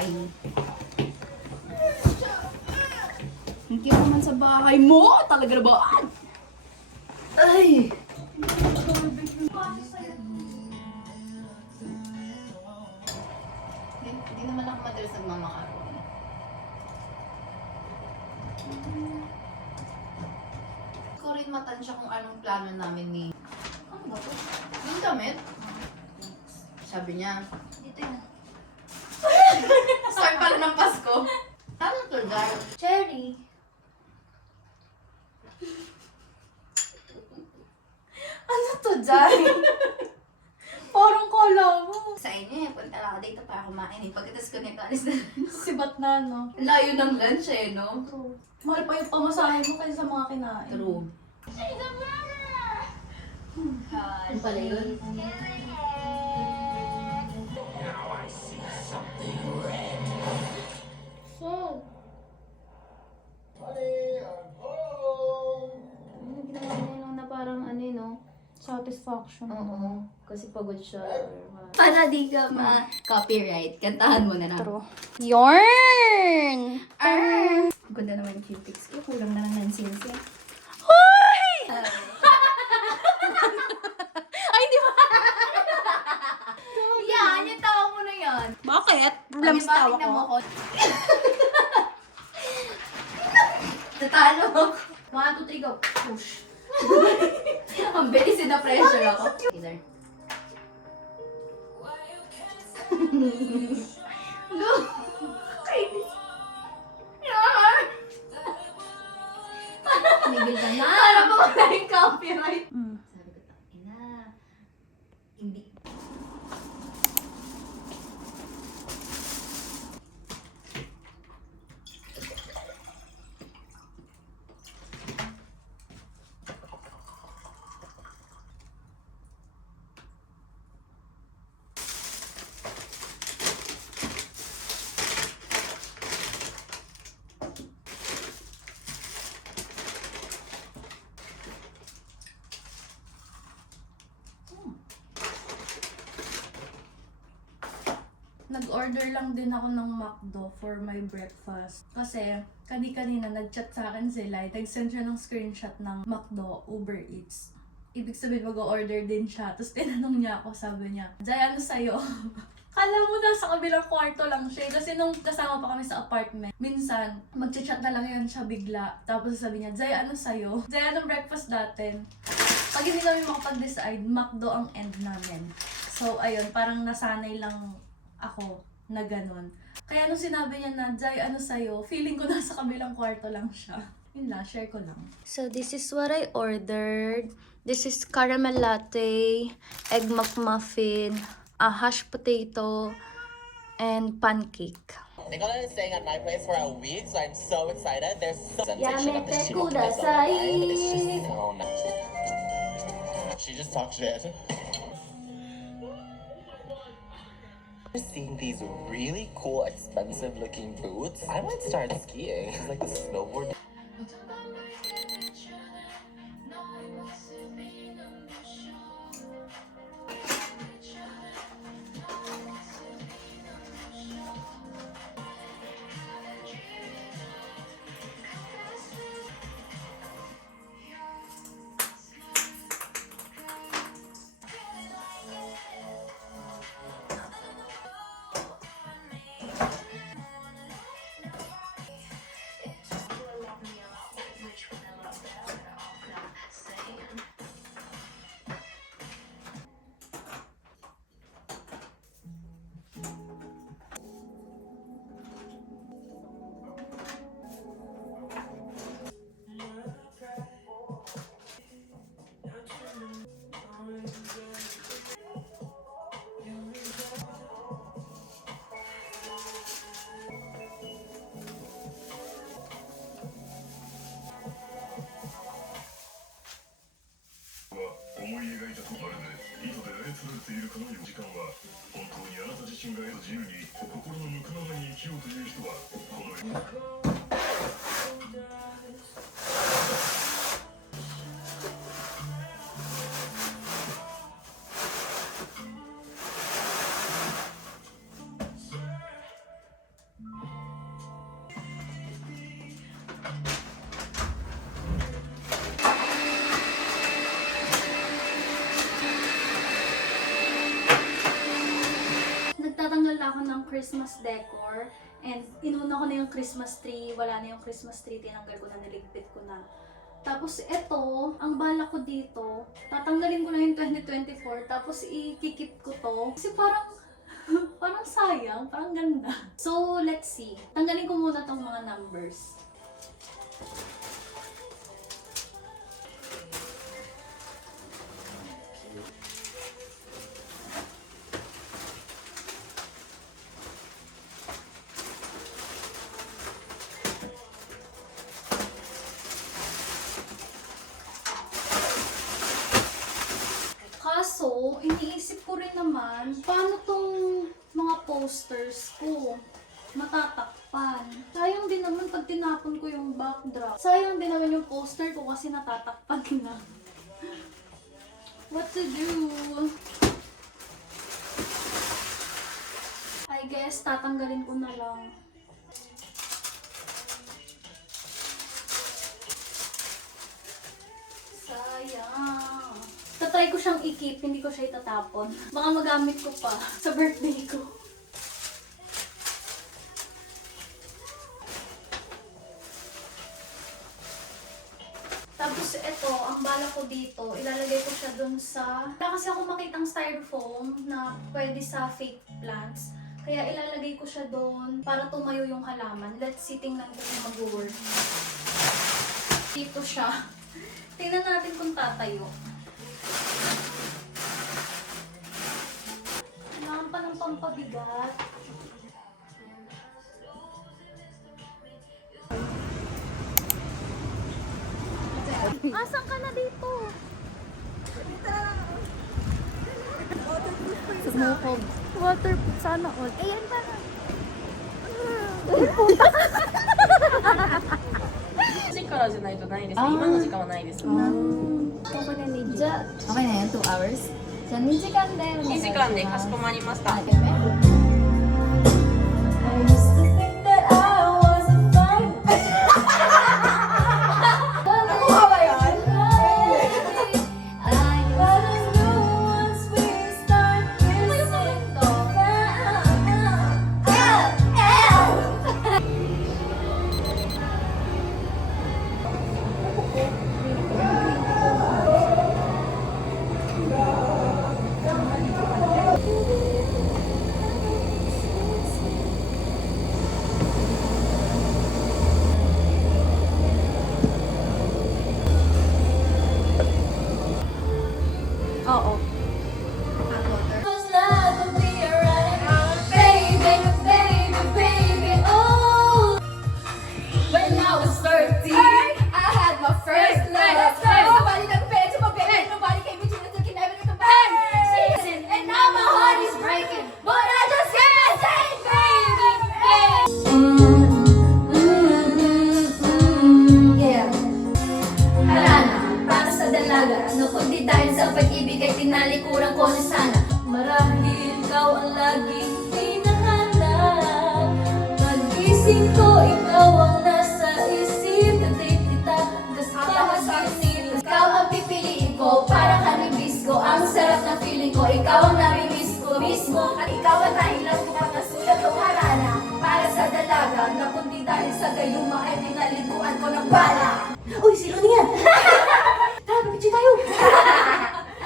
bahay. Hindi naman sa bahay mo! Talaga na ba? Ay! Hindi naman ako madalas nagmamakaroon. Ko rin matansya kung anong plano namin ni... Ano ba to? Yung damit? Sabi niya. Dito yun. Sorry pala ng Pasko. Ano to, Gar? Cherry. Ano to, Jai? Parang kala mo. Sa inyo eh, punta lang ako dito para kumain eh. Pagkatas ko na alis na. Sibat na, no? Layo ng lunch eh, no? True. Mahal pa yung pamasahe mo kaysa sa mga kinain. True. Ano pala yun? So, ginawa niya lang na parang ano no? Satisfaction. Oo. Kasi pagod siya. Para di ka ma-copyright, kantahan mo na lang. True. Yarn! Ganda naman yung cutics ko. Kulang na lang ng silsi. Hoy! Ay, di ba? Yan! Yung tawa mo na yan. Bakit? Problem sa tawa ko. Tatalo ako. 1, 2, 3, go. Push. Ang bilis na pressure ako. Killer. Go! Kainis. Yan! Tumigil ka na. Para ba wala yung copyright? Sabi ko, ina. Hindi. Nag-order lang din ako ng McDo for my breakfast. Kasi, kanina nag-chat sa akin sila. Nag-send siya ng screenshot ng McDo, Uber Eats. Ibig sabihin, mag-order din siya. Tapos tinanong niya ako, sabi niya, Jai, ano sa'yo? Kala mo nasa kabilang kwarto lang siya. Kasi nung kasama pa kami sa apartment, minsan, mag-chat na lang yan siya bigla. Tapos sabi niya, Jai, ano sa'yo? Jai, anong breakfast natin? Pag hindi kami makapag-decide, McDo ang end namin. So, ayun, parang nasanay lang ako na ganun. Kaya nung sinabi niya na, Jai, ano sa'yo? Feeling ko nasa kabilang kwarto lang siya. Yun lang, share ko lang. So, this is what I ordered. This is caramel latte, egg McMuffin, a hashed potato, and pancake. Nicola is staying at my place for a week, so I'm so excited. There's so sensation of this Yamete chicken so kudasai. alive. It's just so nice. She just talked shit. Seeing these really cool, expensive-looking boots, I might start skiing. It's like the snowboard. Christmas decor. And inuna ko na yung Christmas tree. Wala na yung Christmas tree. Tinanggal ko na, niligpit ko na. Tapos ito, ang bala ko dito, tatanggalin ko na yung 2024. Tapos ikikip ko to. Kasi parang, parang sayang. Parang ganda. So, let's see. Tanggalin ko muna tong mga numbers. Kaso, iniisip ko rin naman, paano tong mga posters ko matatakpan? Sayang din naman pag tinapon ko yung backdrop. Sayang din naman yung poster ko kasi natatakpan na. What to do? I guess tatanggalin ko na lang. Sayang. Tatry ko siyang i-keep, hindi ko siya itatapon. Baka magamit ko pa sa birthday ko. Tapos ito, ang bala ko dito, ilalagay ko siya dun sa... Wala kasi ako makitang styrofoam na pwede sa fake plants. Kaya ilalagay ko siya doon para tumayo yung halaman. Let's see, tingnan ko kung mag-work. Dito siya. Tingnan natin kung tatayo. Kailangan pa ng pampabigat. Asan ka na dito? Sumukog. Waterproof sana all. Ayan pa na. 9時からじゃないとないですね。今の時間はないです。じゃあ、 Okay na yan, 2 hours? じゃあ2時間でお願い2します。時間でかしこまりました。 I used to think that I wasn't fine. Nakuha ba yun? But I knew once we start kissing, Oo. was love would be alright. Baby, baby, baby, oh. When I was 13, I had my first love. Nobody never paid to my baby. Nobody came between us, looking at me like a bad. And now my heart is breaking, but I just can't say baby, yeah. Harana, para sa dalaga, ano kundi dahil sa pag-ibig ay tinalikuran ko na sana. Marahil ikaw ang laging hinahanap. Pag-isip ko, ikaw ang nasa isip. Natake kita, kasama sa isip. Ikaw ang pipiliin ko, parang kanibis ko. Ang sarap na feeling ko, ikaw ang namimiss ko mismo. At ikaw ang dahilan ko pagkasulat ng harana. Para sa dalaga, na kundi dahil sa gayuma ay pinaliguan ko ng bala. Uy, sino niyan? Tara, pipicture tayo!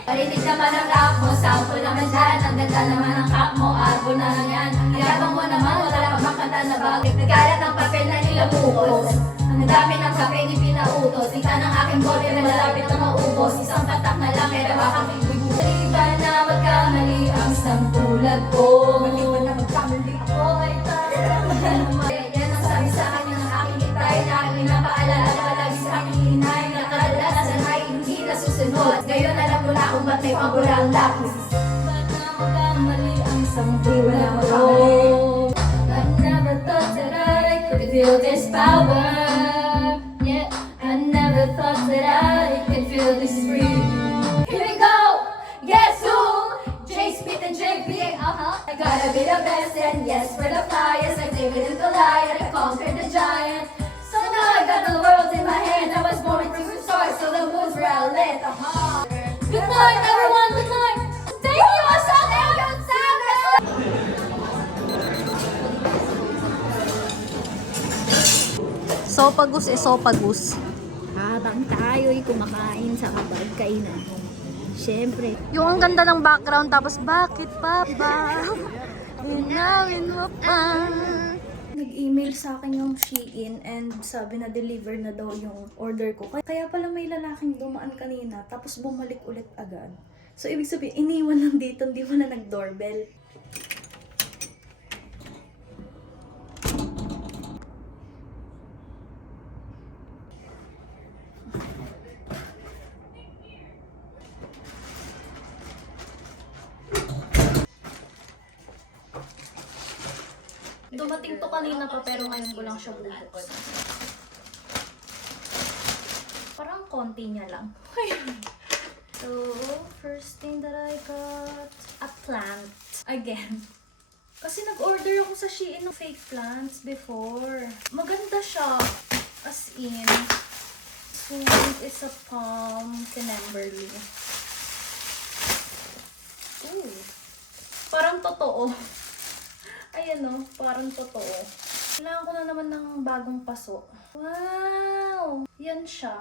Parinig naman ang rap mo, sample naman dyan. Ang ganda naman ang cap mo, arbo na lang yan. Ang yabang mo naman, wala kang makanta na bagay. Nagalat ng papel na nilamukos. Ang dami ng kape ni pinautos. Ika ng aking bote, malapit na maubos. Isang patak na lang, pero aking bibuhay. Iba na magkamali ang isang tulad ko. Maliban na magkamali ako ay tama. Yan ang sabi sa akin ng aking itay na aking pinapaalala palagi sa aking hinay. Nakadalasan ay hindi nasusunod. Ngayon alam ko na kung ba't may paborang lapis. Ba't na magkamali ang isang tulad ko? I never thought that I could feel this power. Yeah, I never thought that I could feel this free. Here we go! Guess who? J Smith and JP, I gotta be the best and yes, we're the flyers. Like David and Goliath, I conquered the giant. So now I got the world in my hand. I was born to restore, so the moon's where I lit. Good night, everyone. Good night. Thank you, Asana. Thank you, Asana. Esophagus, esophagus. Habang tayo'y kumakain sa kapagkainan. Siyempre, Yung ang ganda ng background, tapos bakit papa? Inawin mo pa. Nag-email sa akin yung Shein and sabi na deliver na daw yung order ko. Kaya pala may lalaking dumaan kanina, tapos bumalik ulit agad. So, ibig sabihin, iniwan lang dito, hindi mo na nag-doorbell. Dumating to kanina pa pero ngayon ko lang siya bubuksan. Parang konti niya lang. So, first thing that I got, a plant. Again. Kasi nag-order ako sa Shein ng fake plants before. Maganda siya. As in, sweet is a palm Kinemberly. Ooh. Parang totoo. Ayan o, parang totoo. Kailangan ko na naman ng bagong paso. Wow! Yan siya.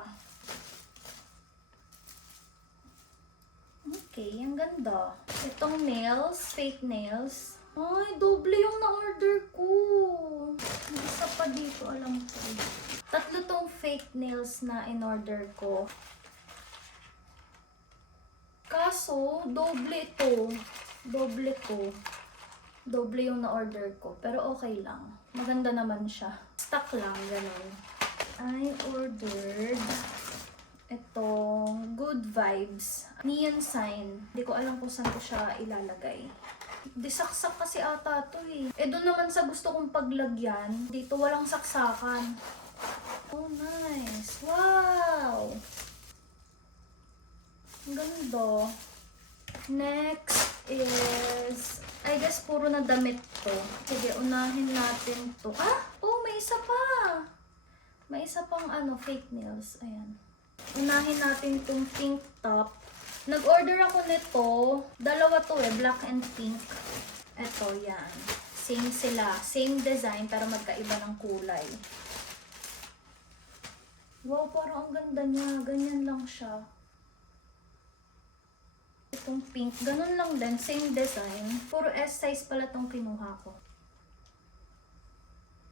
Okay, ang ganda. Itong nails, fake nails. Ay, doble yung na-order ko. May isa pa dito, alam ko. Tatlo tong fake nails na in-order ko. Kaso, doble ito. Doble ko. Doble yung na-order ko. Pero okay lang. Maganda naman siya. Stock lang, ganun. I ordered itong Good Vibes neon sign. Hindi ko alam kung saan ko siya ilalagay. Disaksak kasi ata to eh. Eh doon naman sa gusto kong paglagyan, dito walang saksakan. Oh nice. Wow! Ang ganda. Next is, I guess puro na damit to. Sige, unahin natin to. Ah! Oh, may isa pa! May isa pang fake nails. Ayan. Unahin natin tong pink top. Nag-order ako nito. Dalawa to eh, black and pink. Eto, yan. Same sila. Same design, pero magkaiba ng kulay. Wow, parang ang ganda niya. Ganyan lang siya. Itong pink, ganun lang din, same design. Puro S size pala tong kinuha ko.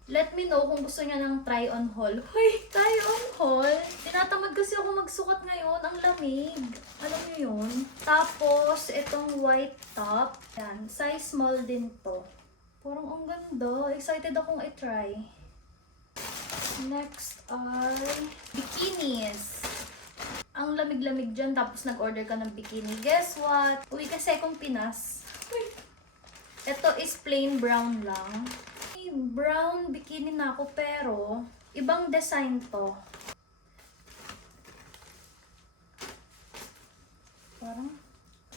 Let me know kung gusto niya ng try on haul. Hoy, try on haul? Tinatamad kasi ako magsukat ngayon, ang lamig. Alam niyo yun? Tapos, itong white top. Yan, size small din to. Parang ang ganda. Excited akong i-try. Next ay bikinis. Ang lamig-lamig dyan, tapos nag-order ka ng bikini. Guess what? Uwi kasi akong Pinas. Uy. Ito is plain brown lang. Brown bikini na ako, pero ibang design to. Parang,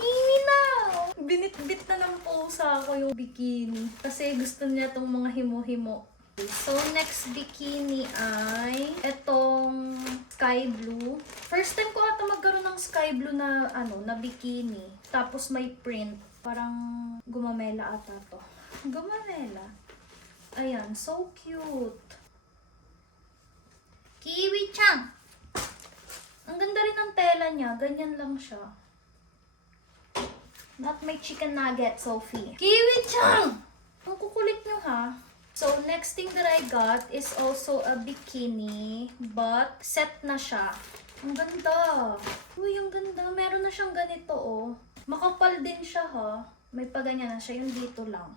hinaw! Binit-bit na ng pusa ako yung bikini. Kasi gusto niya tong mga himo-himo. So, next bikini ay itong sky blue. First time ko ata magkaroon ng sky blue na, na bikini. Tapos may print. Parang gumamela ata to. Gumamela. Ayan, so cute. Kiwi-chan! Ang ganda rin ng tela niya. Ganyan lang siya. Not my chicken nugget, Sophie. Kiwi-chan! Ang kukulit nyo, ha? So, next thing that I got is also a bikini, but set na siya. Ang ganda. Uy, ang ganda. Meron na siyang ganito, oh. Makapal din siya, ha? May paganyan na siya. Yung dito lang.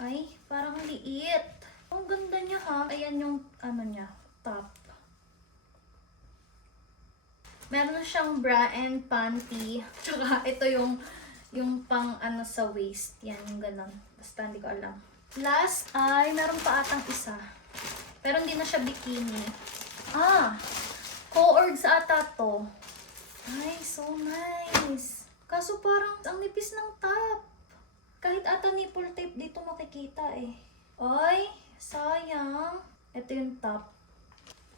Ay, parang liit. Ang ganda niya, ha? Ayan yung, niya, top. Meron na siyang bra and panty. Tsaka, ito yung pang, sa waist. Yan, yung ganon. Basta, hindi ko alam. Last ay, meron pa atang isa. Pero hindi na siya bikini. Co-orgs ata to. Ay, so nice. Kaso parang ang nipis ng top. Kahit ata nipple tape dito makikita eh. Ay, sayang. Ito yung top.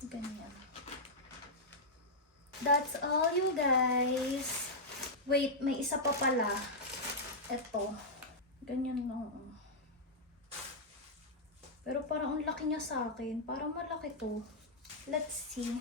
Ganyan. That's all, you guys. Wait, may isa pa pala. Ito. Ganyan lang. Pero parang ang laki niya sa akin. Parang malaki to. Let's see.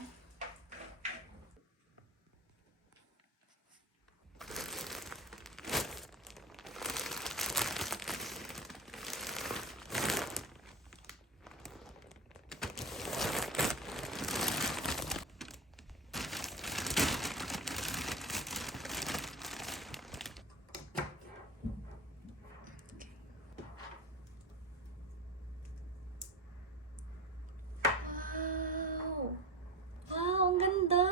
Wow! Wow, ang ganda!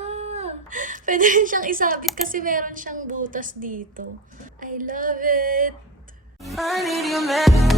Pwede rin siyang isabit kasi meron siyang butas dito. I love it! I need you, man.